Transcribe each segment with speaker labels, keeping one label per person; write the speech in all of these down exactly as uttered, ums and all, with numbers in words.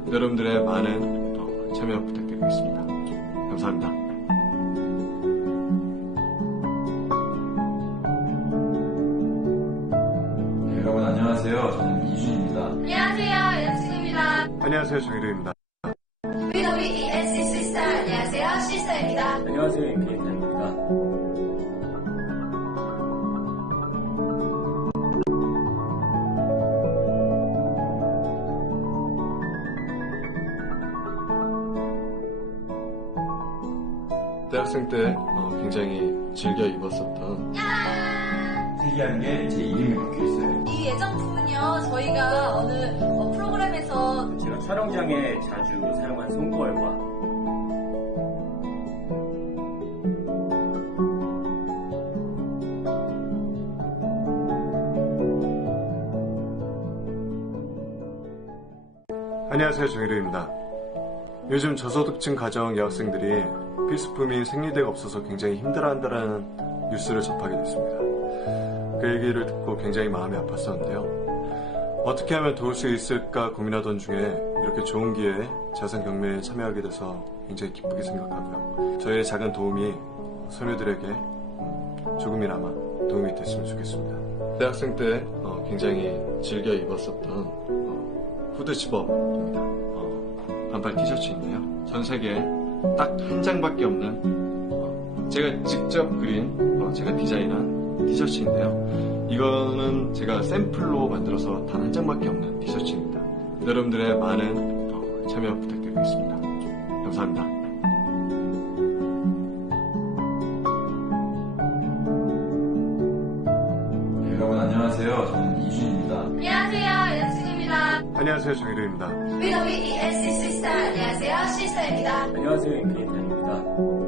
Speaker 1: 여러분들의 많은 어, 참여 부탁드리겠습니다. 감사합니다.
Speaker 2: 네, 여러분 안녕하세요. 저는 이준입니다.
Speaker 3: 안녕하세요. 연승입니다.
Speaker 1: 안녕하세요. 정일우입니다.
Speaker 3: 위너위 엔씨 시스타. 안녕하세요. 시스타입니다.
Speaker 2: 안녕하세요. 임케이타입니다.
Speaker 1: 대학생 때 어, 굉장히 즐겨 입었었던
Speaker 2: 특이한 게 제 이름이 박혀있어요.
Speaker 3: 이 예정품은요, 저희가 어느 어, 프로그램에서
Speaker 2: 제가 촬영장에 자주 사용한 손거울과
Speaker 1: 안녕하세요. 정일우입니다. 요즘 저소득층 가정 여학생들이 필수품인 생리대가 없어서 굉장히 힘들어한다는 뉴스를 접하게 됐습니다. 그 얘기를 듣고 굉장히 마음이 아팠었는데요. 어떻게 하면 도울 수 있을까 고민하던 중에 이렇게 좋은 기회에 자선 경매에 참여하게 돼서 굉장히 기쁘게 생각하고요. 저의 작은 도움이 소녀들에게 조금이나마 도움이 됐으면 좋겠습니다. 대학생 때 어, 굉장히 즐겨 입었었던 어, 후드 집업입니다. 어, 반팔 티셔츠인데요. 전 세계에 딱 한 장밖에 없는 어, 제가 직접 그린 어, 제가 디자인한 티셔츠인데요. 이거는 제가 샘플로 만들어서 단 한 장밖에 없는 티셔츠입니다. 여러분들의 많은 어, 참여 부탁드리겠습니다. 감사합니다.
Speaker 2: 네, 여러분 안녕하세요. 저는 이준입니다.
Speaker 3: 안녕하세요. 연승입니다.
Speaker 1: 안녕하세요. 정일우입니다.
Speaker 3: 위너위 엔씨 시스타. 안녕하세요. 시스타입니다.
Speaker 2: 안녕하세요. 임케이타입니다.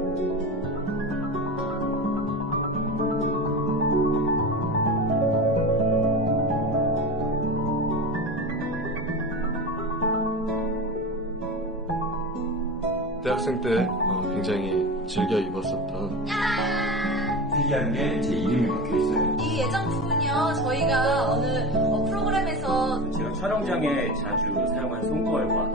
Speaker 1: 대학생 때 어, 굉장히 즐겨 입었었던
Speaker 2: 특이한 게 제 이름이 박혀있어요.
Speaker 3: 이 예정품은요, 저희가 어느 어, 프로그램에서
Speaker 2: 제가 촬영장에 자주 사용한 손거울과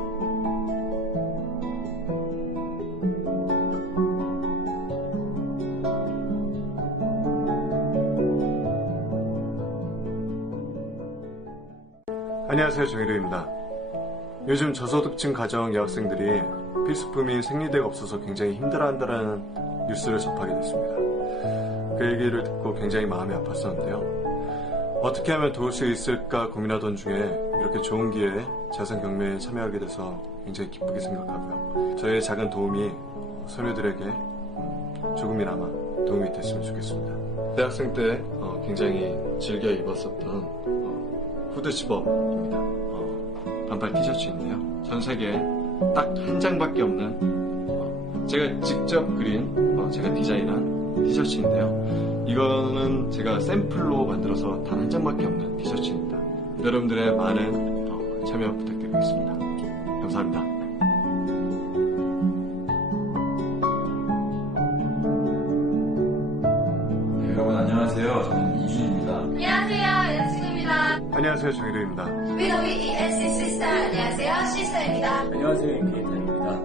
Speaker 1: 안녕하세요. 정일우입니다. 요즘 저소득층 가정 여학생들이 필수품인 생리대가 없어서 굉장히 힘들어한다는 뉴스를 접하게 됐습니다. 그 얘기를 듣고 굉장히 마음이 아팠었는데요. 어떻게 하면 도울 수 있을까 고민하던 중에 이렇게 좋은 기회에 자선 경매에 참여하게 돼서 굉장히 기쁘게 생각하고요. 저의 작은 도움이 소녀들에게 조금이나마 도움이 됐으면 좋겠습니다. 대학생 때 어, 굉장히 즐겨 입었었던 어, 후드 집업입니다. 어, 반팔 티셔츠인데요. 전 세계에 딱 한 장밖에 없는 어, 제가 직접 그린 어, 제가 디자인한 티셔츠인데요. 이거는 제가 샘플로 만들어서 단 한 장밖에 없는 티셔츠입니다. 여러분들의 많은 어, 참여 부탁드리겠습니다. 감사합니다.
Speaker 2: 네, 여러분 안녕하세요. 저는 이준입니다.
Speaker 3: 안녕하세요. 연승입니다.
Speaker 1: 안녕하세요. 정일우입니다.
Speaker 3: 위너위 엔씨 시스타. 안녕하세요. 시스타입니다.
Speaker 2: 안녕하세요. 임케이타입니다.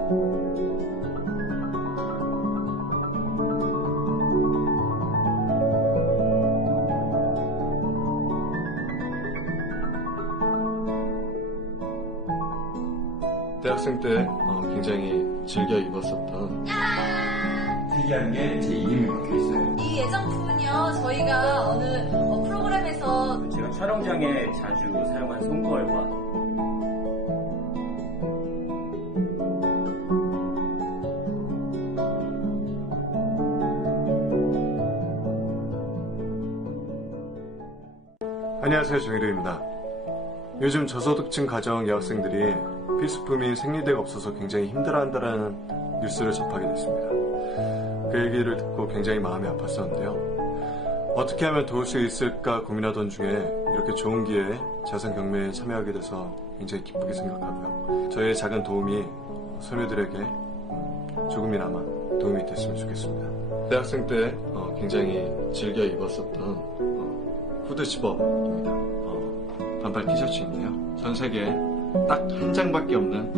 Speaker 1: 대학생 때 어, 굉장히 즐겨 입었었던
Speaker 2: 특이한 게 제 이름이 박혀있어요.
Speaker 3: 이 예정품은요, 저희가 어느 어, 프로그램에서
Speaker 2: 제가 촬영장에 자주 사용한 손거울과
Speaker 1: 안녕하세요. 정일우입니다. 요즘 저소득층 가정 여학생들이 필수품인 생리대가 없어서 굉장히 힘들어한다는 뉴스를 접하게 됐습니다. 그 얘기를 듣고 굉장히 마음이 아팠었는데요. 어떻게 하면 도울 수 있을까 고민하던 중에 이렇게 좋은 기회에 자선 경매에 참여하게 돼서 굉장히 기쁘게 생각하고요. 저의 작은 도움이 소녀들에게 조금이나마 도움이 됐으면 좋겠습니다. 대학생 때 어, 굉장히 즐겨 입었었던 어, 후드 집업입니다. 어, 반팔 티셔츠인데요. 전 세계에 딱 한 장밖에 없는